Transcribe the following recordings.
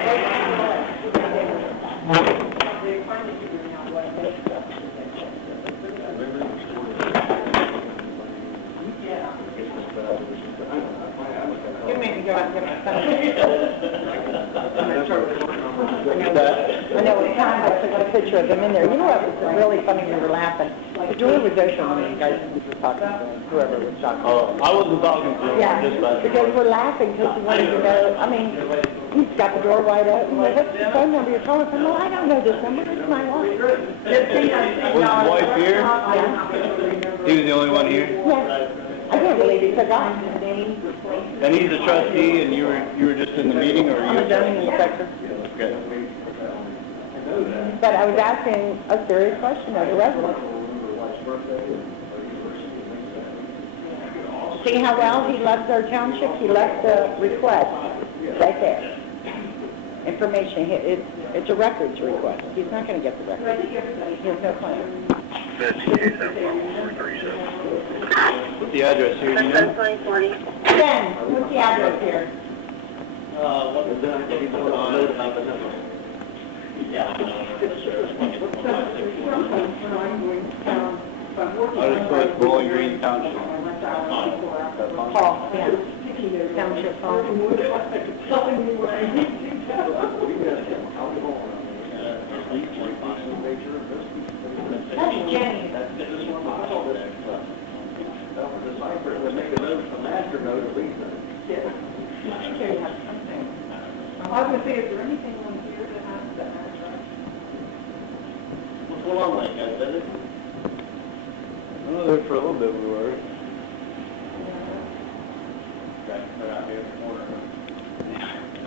You made me go out and get my phone. I know, when time I took a picture of them in there. You know what was really funny? We were laughing. The door was open when you guys were talking to him, whoever was talking. Oh, I wasn't talking to him. Yeah, Just about because we're laughing because we wanted to know. I mean, he's got the door wide open. What's the phone number you're calling from? No, I don't know this number. It's my wife. Was his wife here? Yeah. He was the only one here? Yeah. I can't believe he forgot. And he's a trustee, and you were just in the meeting, or I'm you? a zoning inspector. Okay. But I was asking a serious question of the resident. See how well he loves our township? He left the request right there. Information, it's a records request. He's not going to get the records. He has no plan. What's the address here, do you know? Ben, what's the address here? I just put Bowling Green Township. Paul, yeah. Township Hall. That's Jenny. I was going to say, is there anything on here that has that address? What's going on, like, guys? I know there for a little bit we were. They're out here in the corner.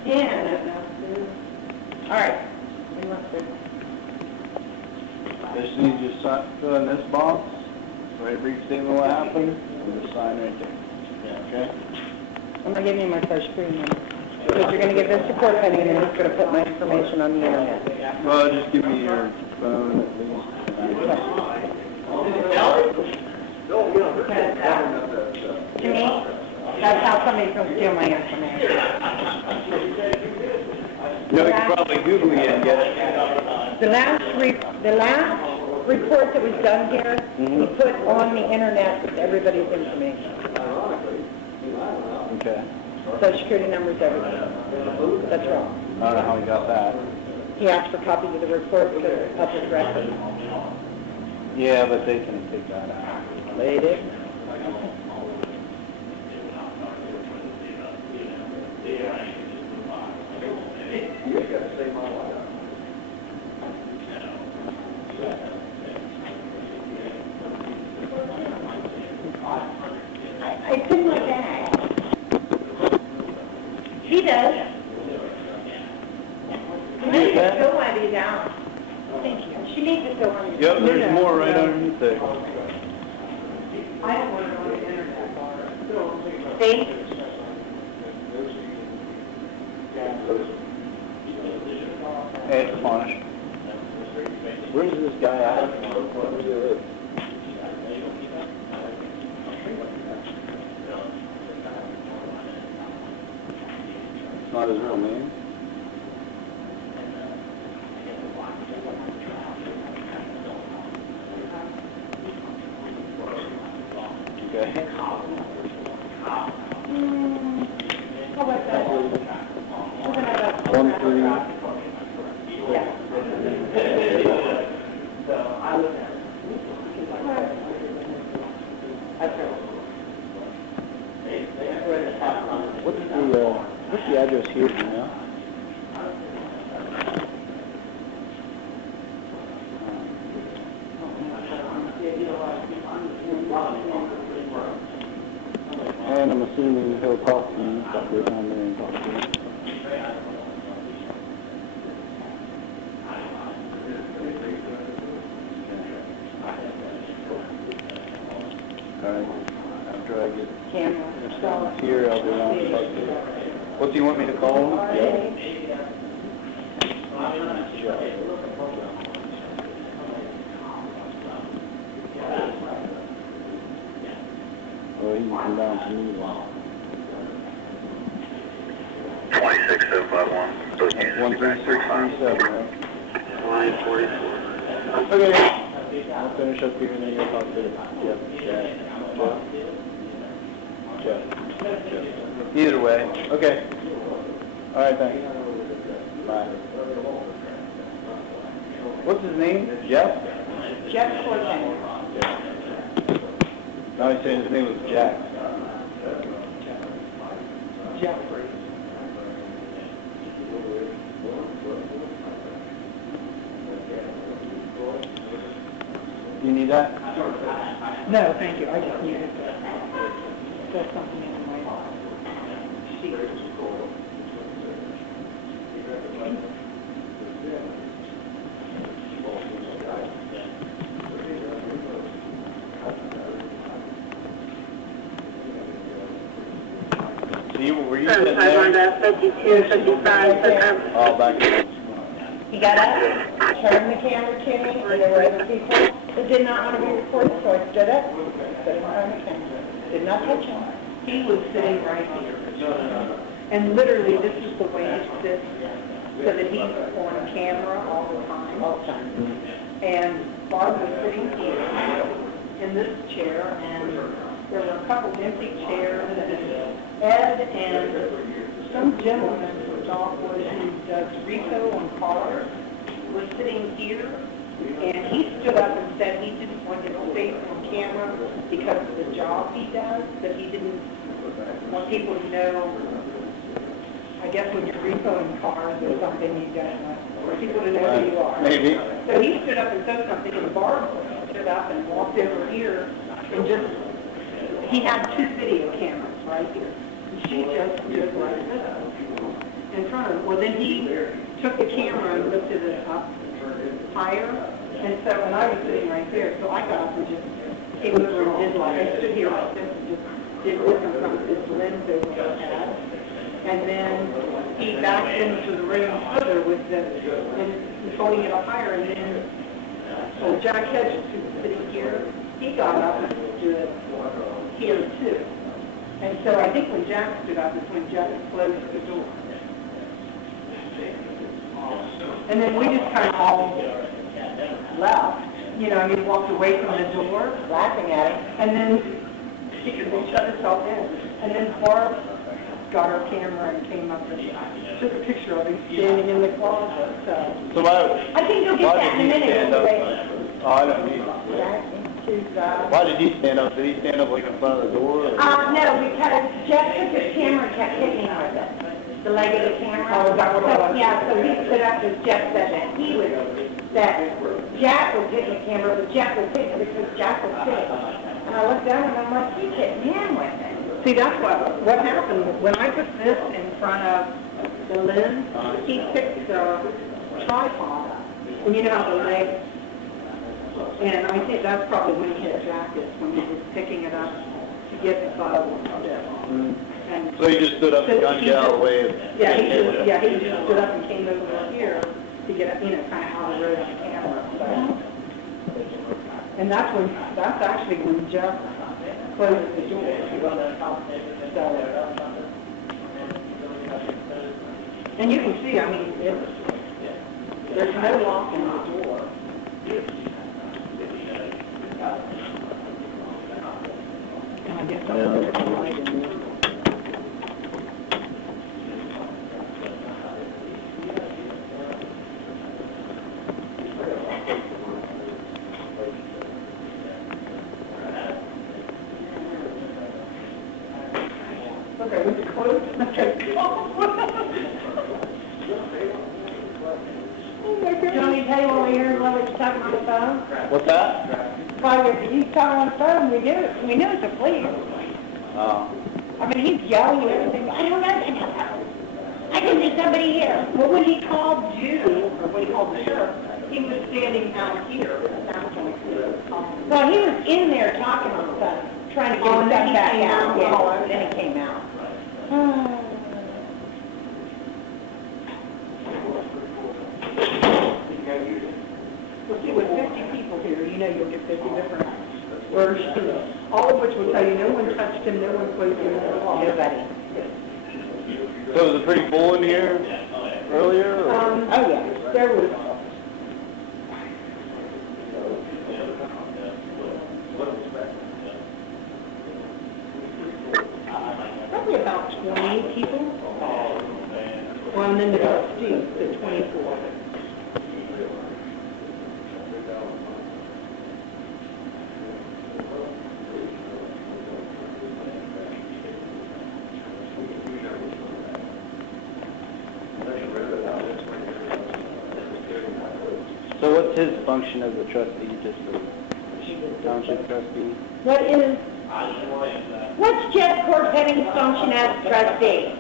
Yeah. All right. We must do. Just need you to fill in this box, write a brief statement what happened, and just sign right there. Yeah, okay? I'm going to give you my social security number. Because you're going to give this to Court Penny, and then he's going to put my information on the internet. Well, just give me your phone at least. To me, that's how somebody can steal my information. You know, you can probably Google me and get it. The last report that was done here, we put on the internet everybody's information. Okay. Social security numbers, everything. That's wrong. I don't know how you got that. He asked for copies of the report to public record. Yeah, but they can take that out. They did. It's in my bag. She does. I need to fill my these out. Thank you. She needs to fill one. Yep, there's more right underneath there. I don't want to go on the internet. See? Hey, it's Monash. Where's this guy at? Where does he live? It's not his real name. Okay. How about that? 1, 3. What's the address here, do you know? And I'm assuming he'll talk to you, go down there and talk to you. Alright, after I get this here, I'll go down and talk to you. What do you want me to call him? Well, he can come down to me. 26051. 13637, right? Line 44. Okay. I'll finish up here and then you'll talk to Jeff. Either way. Okay. All right, thanks. Bye. What's his name? Jeff? Jeff Corson. Now he's saying his name was Jack. Jeffrey. You need that? No, thank you. I just needed to set something in my sheet. Were you sitting there? 52, 55, Oh, back there. He got up, turned the camera to me, and there were other people that did not want to be recorded, so I stood up, stood in front of the camera, did not touch him. He was sitting right here. And literally, this is the way he sits, so that he's on camera all the time. All the time. And Barb was sitting here in this chair, and there were a couple empty chairs, and Ed and some gentleman from Dogwood who does repo on cars was sitting here, and he stood up and said he didn't want his face on camera because of the job he does, that he didn't want people to know. I guess when you're repoing cars or something, you don't want for people to know who you are. Maybe. So he stood up and said something, and Barb stood up and walked over here and just, he had two video cameras right here. And she just stood like this in front of him. Well, then he took the camera and lifted it up higher. And so, and I was sitting right there, so I got up and just came over and did like, I stood here like this and just did this in front of this lens over her head. And then he backed into the room further with the, and holding it up higher, and then, so Jack Hedges, who was sitting here, he got up and stood here too. And so I think when Jack stood up is when Jack closed the door. And then we just kind of all left, you know, I mean, walked away from the door, laughing at him, and then they shut us in. And then Barb got her camera and came up and took a picture of him standing in the closet. So why, I think you'll get that in a minute. stand up? Oh, I don't need it. Why did he stand up? Did he stand up like in front of the door? Or? No, because Jeff took his camera and kept hitting with it. The leg of the camera. Oh, is that what it was? Yeah, so he stood up as Jeff said that he was, that Jack was hitting the camera, but Jeff was hitting it because Jack was sitting. And I looked down and I'm like, he's hitting him with it. See, that's what happened. When I put this in front of the lens, he picked the tripod up. And you know how the leg, and I think that's probably when he hit Jack, is when he was picking it up to get the bottle of this. And so he just stood up and got out of the way. Yeah, he just stood up and came over here to get, you know, kind of out of the road on camera. So. And that's actually when Jeff closed the door. So, and you can see, I mean, there's no lock in the door. And I guess I'll put the light in there. Okay, we can close. Okay. Do you want me to tell you when we hear while he's talking on the phone? What's that? While he's talking on the phone, we knew it's a police. Oh. I mean, he's yelling and everything. I don't know. I can see somebody here. Well, when he called you, or when he called the sheriff, he was standing out here. Well, he was in there talking on the phone, trying to get his stuff back out. Yeah, then he came out. Well, see, with 50 people here, you know you'll get 50 different versions, all of which will tell you no one touched him, no one closed him, nobody. So was it pretty full in here earlier? Or? There was, probably about 20 people. Well, and then the trustees, the 24. So what's his function as a trustee, just a township trustee? What's Jeff Corpenny's function as trustee?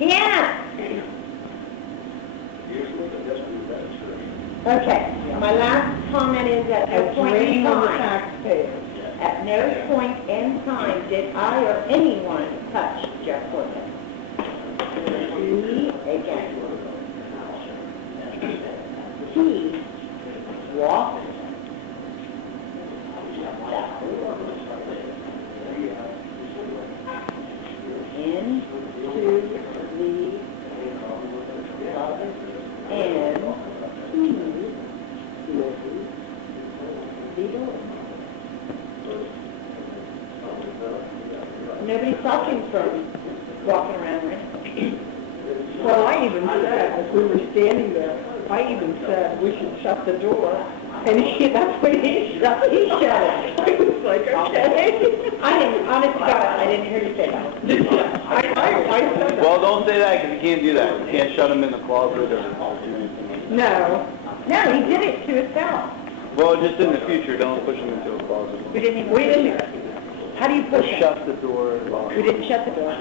Yeah. Okay, my last comment is at no point in time, at no point in time did I or anyone touch Jeff Corpenny. He, again, he walked into the closet and the door. Nobody stopped him from walking around, right? Well, I even said, as we were standing there, I even said we should shut the door. And that's what he shut it. I was like, okay. I didn't, honest to God, I didn't hear you say that. I said that. Well, don't say that, because you can't do that. You can't shut him in the closet or do anything. No, he did it to himself. Well, just in the future, don't push him into a closet. We didn't. How do you push him? Shut the door. We didn't shut the door.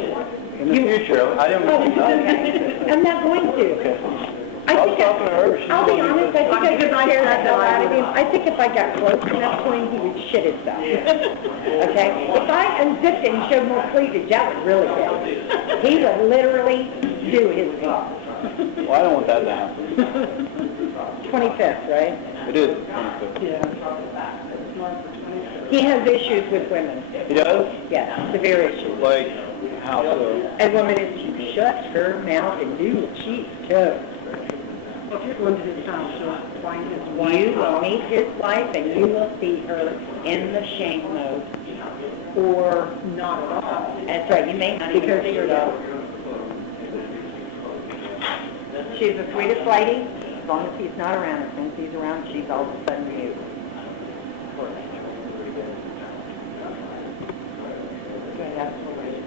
In the future, I don't know. I'm not going to. Okay. I'll be honest, I think I could scare the hell out of him. I think if I got close enough to him, he would shit himself. Okay? If I unzipped it and showed more cleavage, that would really get him. He would literally do his job. Well, I don't want that to happen. 25th, right? It is 25th. Yeah. He has issues with women. He does? Yes, severe issues. Like, how so? A woman is to shut her mouth and do what she does. Well, if you're going to his house, you'll find his wife. You will meet his wife and you will see her in the shame mode. Or not at all. That's right, you may not even see her though. She's the sweetest lady, as long as he's not around. As soon as he's around, she's all of a sudden mute. Okay, that's the way.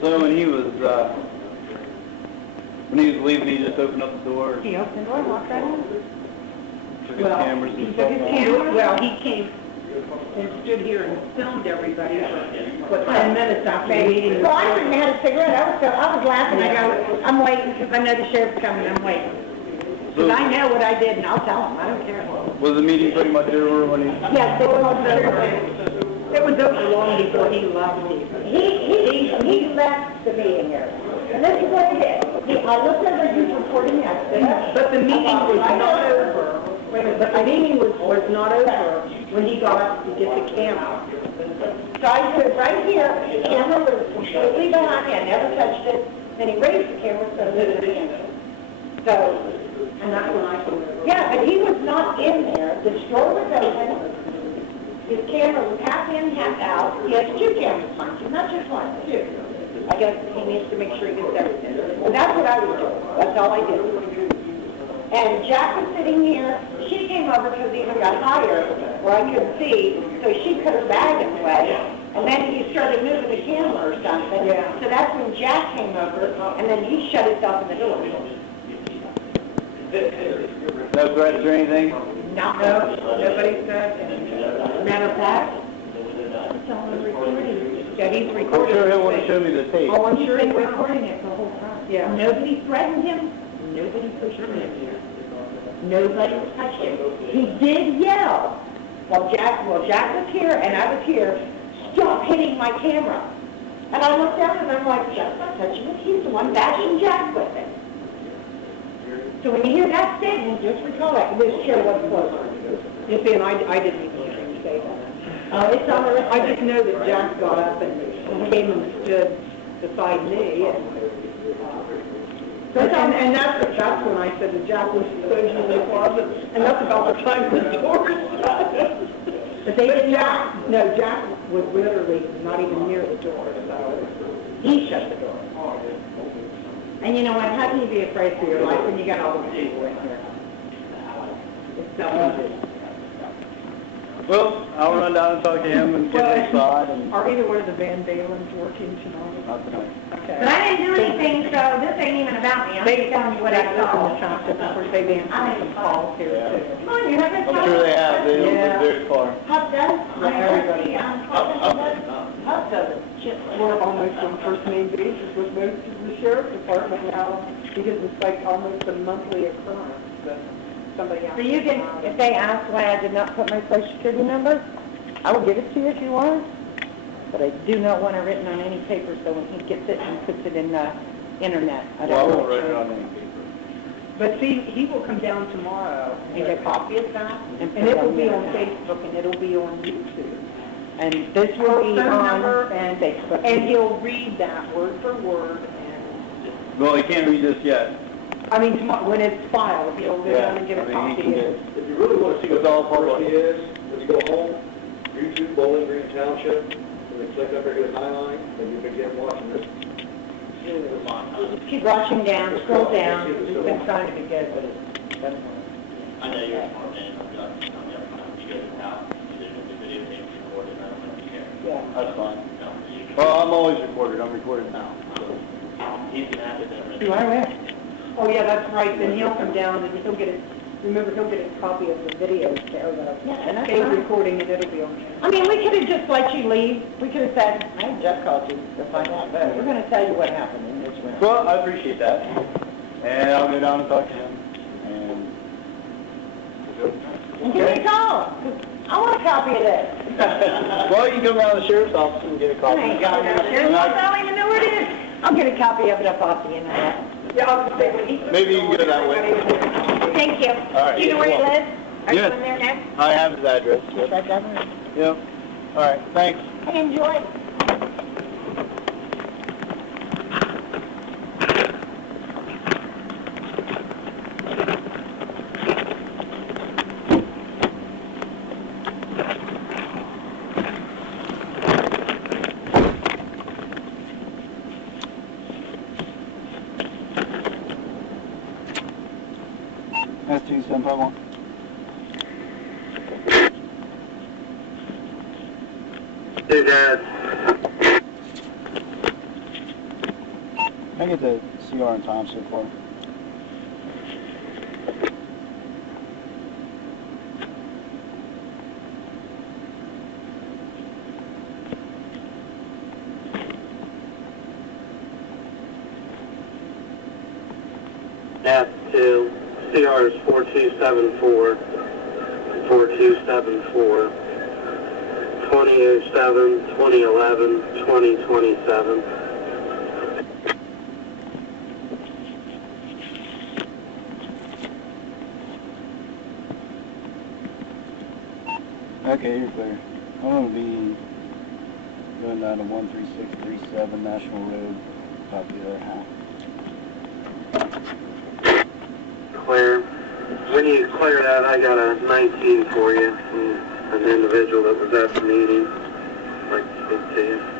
So when he was leaving, he just opened up the door, He opened the door and walked right in. took his cameras and He stuff took his off. camera, well, he came and stood here and filmed everybody for 10 minutes after the meeting. Well, I hadn't had a cigarette, I was laughing, I go, I'm waiting, because I know the sheriff's coming, I'm waiting. Because I know what I did, and I'll tell him, I don't care. Was the meeting pretty much over when he... Yes, it was over. It was over long before he left me. He left the meeting area. And this is what he did. I looked over his recording yesterday. But the meeting was not over. Wait a minute, but the meeting was not over when he got up to get the camera. So I stood right here, the camera was completely behind me, I never touched it. Then he raised the camera so that it was in. So, and that's when I saw it. Yeah, but he was not in there. The door was open. His camera was half in, half out. He has two cameras functioning, not just one, two. I guess he needs to make sure he gets everything. Well, that's what I was doing. That's all I did. And Jack was sitting here. She came over because he even got higher where I couldn't see, so she put her bag in the way. And then he started moving the camera or something. Yeah. So that's when Jack came over, and then he shut himself in the door. No threats or anything? No, nobody said. Matter of fact, it's all on recording. Yeah, he's recording. I'm sure he'll want to show me the tape. Oh, I'm sure he's recording it the whole time. Yeah. Nobody threatened him. Nobody pushed him in here. Nobody touched him. He did yell, while Jack was here and I was here, stop hitting my camera. And I looked down and I'm like, Jack's not touching it, he's the one bashing Jack with it. So when you hear that statement, just recall that this chair was closed. You see, and I didn't even hear him say that. It's on the, I just know that Jack got up and came and stood beside me. And that's when I said that Jack was closing in the closet, and that's about the time the door shut. But they did not. No, Jack was literally not even near the door, so he shut the door. And you know what? How can you be afraid for your life when you got all those people in here? It's so easy. Well, I'll run down and talk to him and get his side. Are either one of the Van Dalens working tonight? Not tonight. Okay. But I didn't do anything, so this ain't even about me. I'm just telling you what I They saw. listen to Thompson, of course, they've answered some calls here too. Come on, you haven't I'm sure they have. They don't live very far. Hub does? Everybody. Hub does it. We're almost on first name basis with most of the sheriff's department now, because it's like almost a monthly occurrence that somebody else. So you can, if they ask why I did not put my social security number, I will give it to you if you want. But I do not want it written on any paper, so when he gets it and puts it in the internet, I Well, I don't won't know. write it on any paper. But see, he will come down tomorrow And get a copy of that. and it will be on Facebook and it'll be on YouTube. And this will be Phone on number Facebook. And he'll read that word for word and, Well, he can't read this yet. I mean, tomorrow, when it's filed, he'll go down and get a I mean, copy he can of get it. it. If you really want to see It's what all the public. person is, when you go home, YouTube Bowling Green Township, and then click up there to the highline, and you begin watching this. Keep watching down, scroll down. It's been trying to be good, but it's, I know you're a smart man, I'm not, you guys are out, there's a videotape recorded, I don't know if you care. yeah. That's fine. No, you can, Well, I'm always recorded. I'm recorded now. he's gonna have to then. Do I will. Oh, yeah, that's right, then he'll come down and he'll get it, remember, he'll get a copy of the video, or Yeah, and the that's tape fine. recording, and it'll be on. I mean, we could have just let you leave. We could have said, hey, Jeff called you to find out, but we're going to tell you what happened in this room. Well, I appreciate that. And I'll go down and talk to him. And give me a call. 'Cause I want a copy of this. Well, you can come down to the sheriff's office and get a I copy. ain't got no sheriff. I don't even know where it is. I'll get a copy of it up off the internet. Yeah, I'll just say, when he- Maybe you can get it that way. Thank you. All right. Do you know where he lives? Are you Yes. in there next? I have his address. Right down there. Yep. All right. Thanks. Hey, enjoy. That's 2751. Hey, Dad. Can I get the CR and time so far? At two. CR is 4274. 4274. 2007, 2011, 2027. Okay, you're clear. I'm going to be going down to 13637 National Road, about the other half. Clear. When you clear that, I got a 19 for you from an individual that was at the meeting. I'd like to speak to you.